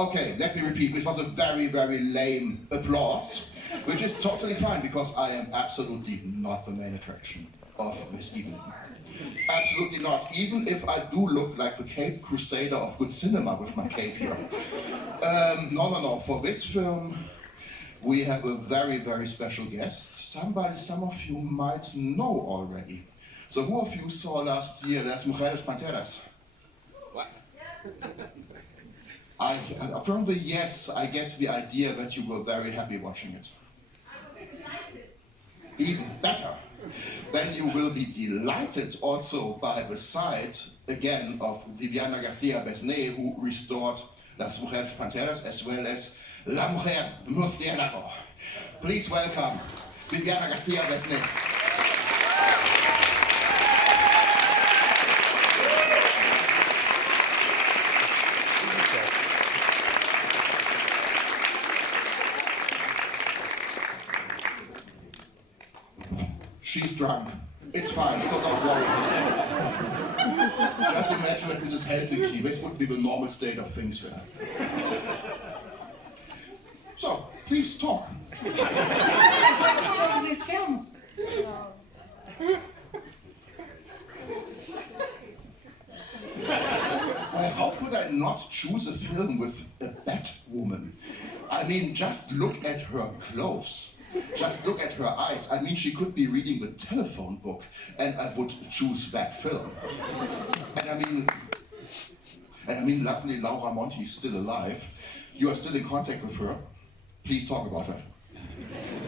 Okay, let me repeat, this was a very, very lame applause, which is totally fine because I am absolutely not the main attraction of this evening. Absolutely not, even if I do look like the Cape Crusader of good cinema with my cape here. No, for this film, we have a very, very special guest, somebody some of you might know already. So who of you saw last year Las Mujeres Panteras? What? From the yes, I get the idea that you were very happy watching it. Even better. Then you will be delighted also by the side, again, of Viviana García Besné, who restored Las Mujeres Panteras, as well as La Mujer, Murciélago. Please welcome Viviana García Besné. She's drunk. It's fine, so don't worry. Just imagine that this is Helsinki. This would be the normal state of things there. So, please talk. Choose this film. How could I not choose a film with a Batwoman? I mean, just look at her clothes. Just look at her eyes. I mean, she could be reading the telephone book, and I would choose that film. And I mean, lovely Laura Monti is still alive. You are still in contact with her. Please talk about her.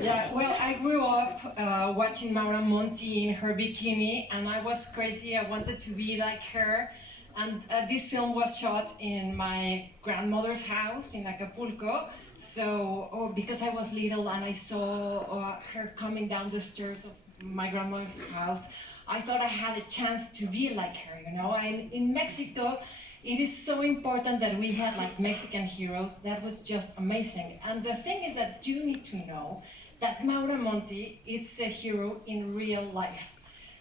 Yeah, well, I grew up watching Maura Monti in her bikini, and I was crazy. I wanted to be like her. And this film was shot in my grandmother's house in Acapulco. So, because I was little and I saw her coming down the stairs of my grandmother's house, I thought I had a chance to be like her, you know. And in Mexico, it is so important that we had like Mexican heroes. That was just amazing. And the thing is that you need to know that Maura Monti is a hero in real life.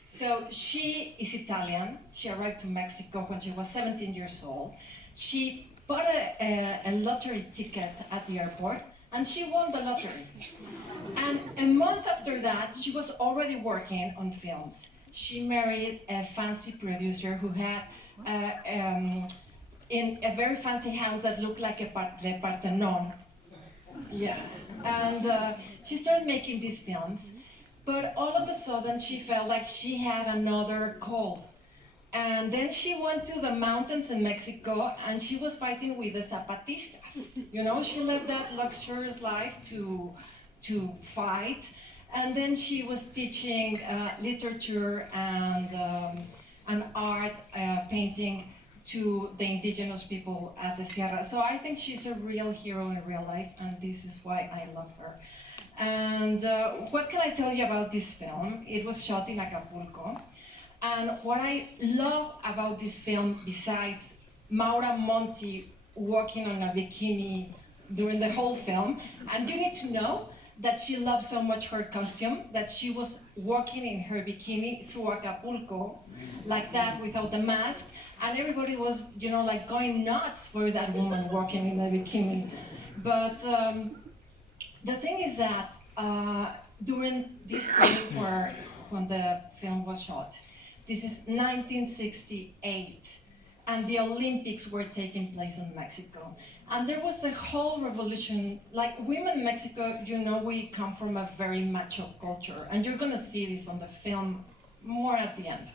So she is Italian. She arrived to Mexico when she was 17 years old. She bought a lottery ticket at the airport and she won the lottery. And a month after that, she was already working on films. She married a fancy producer who had in a very fancy house that looked like the Parthenon. Yeah, and she started making these films. But all of a sudden, she felt like she had another cold. And then she went to the mountains in Mexico and she was fighting with the Zapatistas. You know, she lived that luxurious life to fight. And then she was teaching literature and art, painting to the indigenous people at the Sierra. So I think she's a real hero in real life, and this is why I love her. And what can I tell you about this film? It was shot in Acapulco. And what I love about this film, besides Maura Monti walking on a bikini during the whole film, and you need to know that she loved so much her costume that she was walking in her bikini through Acapulco, like that, without the mask, and everybody was, you know, like going nuts for that woman walking in a bikini. But the thing is that during this period when the film was shot, this is 1968, and the Olympics were taking place in Mexico. And there was a whole revolution. Like, women in Mexico, you know, we come from a very macho culture, and you're gonna see this on the film more at the end,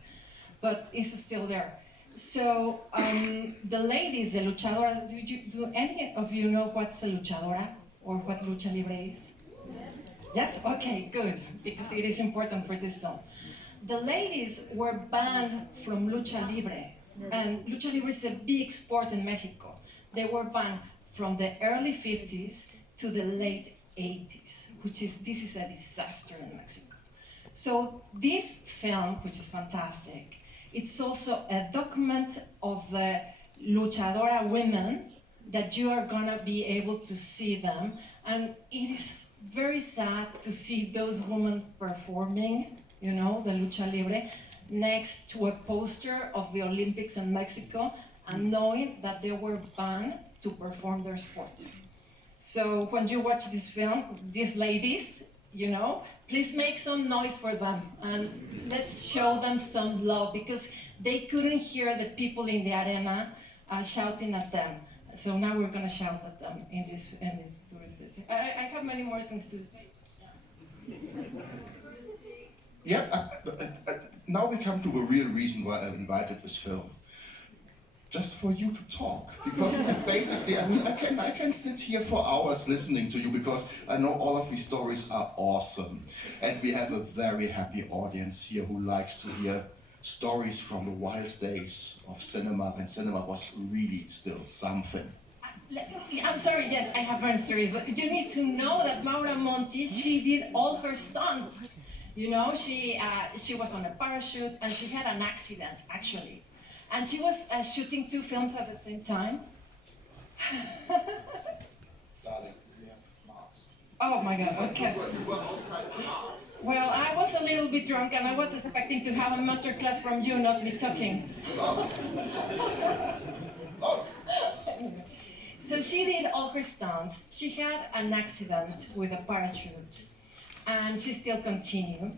but it's still there. So the ladies, the luchadoras, do any of you know what's a luchadora or what lucha libre is? Yes? Okay, good, because it is important for this film. The ladies were banned from lucha libre, and lucha libre is a big sport in Mexico. They were banned from the early 50s to the late 80s, this is a disaster in Mexico. So this film, which is fantastic, it's also a document of the luchadora women that you are gonna be able to see them. And it is very sad to see those women performing, you know, the lucha libre, next to a poster of the Olympics in Mexico, and knowing that they were banned to perform their sport. So when you watch this film, these ladies, you know, please make some noise for them and let's show them some love, because they couldn't hear the people in the arena shouting at them. So now we're going to shout at them during this. I have many more things to say. Yeah, now we come to the real reason why I invited this film. Just for you to talk, because basically, I mean, I can sit here for hours listening to you, because I know all of these stories are awesome, and we have a very happy audience here who likes to hear stories from the wild days of cinema, when cinema was really still something. I'm sorry, yes, I have one story, but you need to know that Maura Monti, she did all her stunts. You know, she was on a parachute and she had an accident, actually. And she was shooting 2 films at the same time. Oh my God, okay. Well, I was a little bit drunk and I was expecting to have a master class from you, not me talking. So she did all her stunts. She had an accident with a parachute, and she still continued.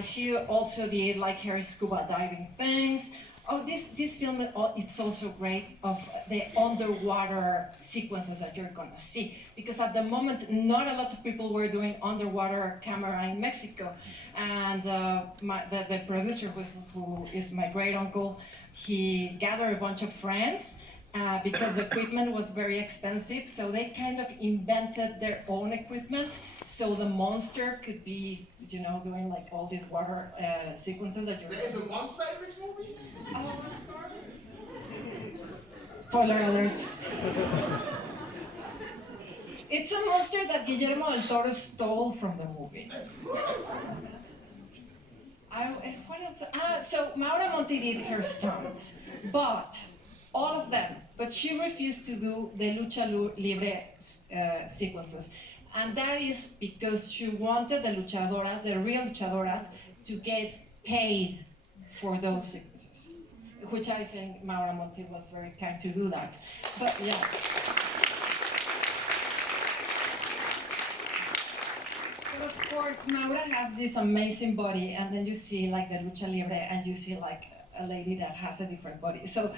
She also did like her scuba diving things. Oh, this film, it's also great of the underwater sequences that you're gonna see, because at the moment, not a lot of people were doing underwater camera in Mexico. And the producer, who is my great uncle, he gathered a bunch of friends because the equipment was very expensive, so they kind of invented their own equipment, so the monster could be, you know, doing like all these water sequences that you're... There is a monster in this movie? Oh, I'm sorry. Spoiler alert. It's a monster that Guillermo del Toro stole from the movie. What else? So Maura Monti did her stunts, but all of them, but she refused to do the lucha libre sequences. And that is because she wanted the luchadoras, the real luchadoras, to get paid for those sequences, which I think Maura Monti was very kind to do that. But yeah. But of course, Maura has this amazing body, and then you see like the lucha libre, and you see like a lady that has a different body. So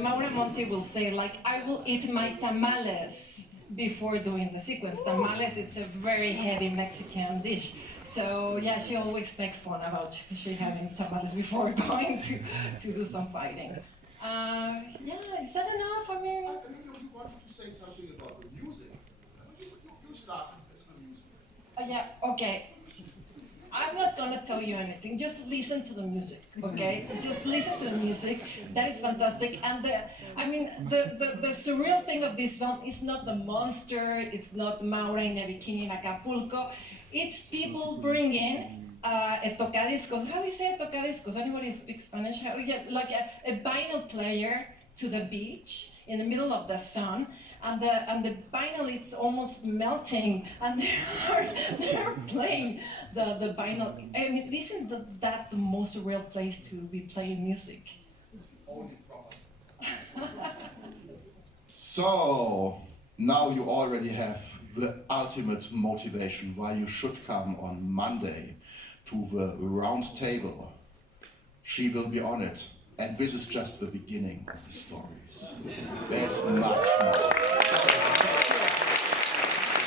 Maura Monti will say like, I will eat my tamales before doing the sequence. Tamales, it's a very heavy Mexican dish. So yeah, she always makes fun about she having tamales before going to do some fighting. Yeah, is that enough? I mean, you wanted to say something about the music. You started with the music. Yeah, okay. I'm not gonna tell you anything, just listen to the music, okay? Just listen to the music, that is fantastic. And the surreal thing of this film is not the monster, it's not Maura in a bikini in Acapulco, it's people bringing a tocadiscos. How do you say tocadiscos? Anybody speak Spanish? Yeah, like a vinyl player to the beach in the middle of the sun. And the vinyl is almost melting, and they're playing the vinyl. I mean, isn't that the most real place to be playing music? Only problem. So now you already have the ultimate motivation why you should come on Monday to the round table. She will be on it. And this is just the beginning of the stories. There's much more.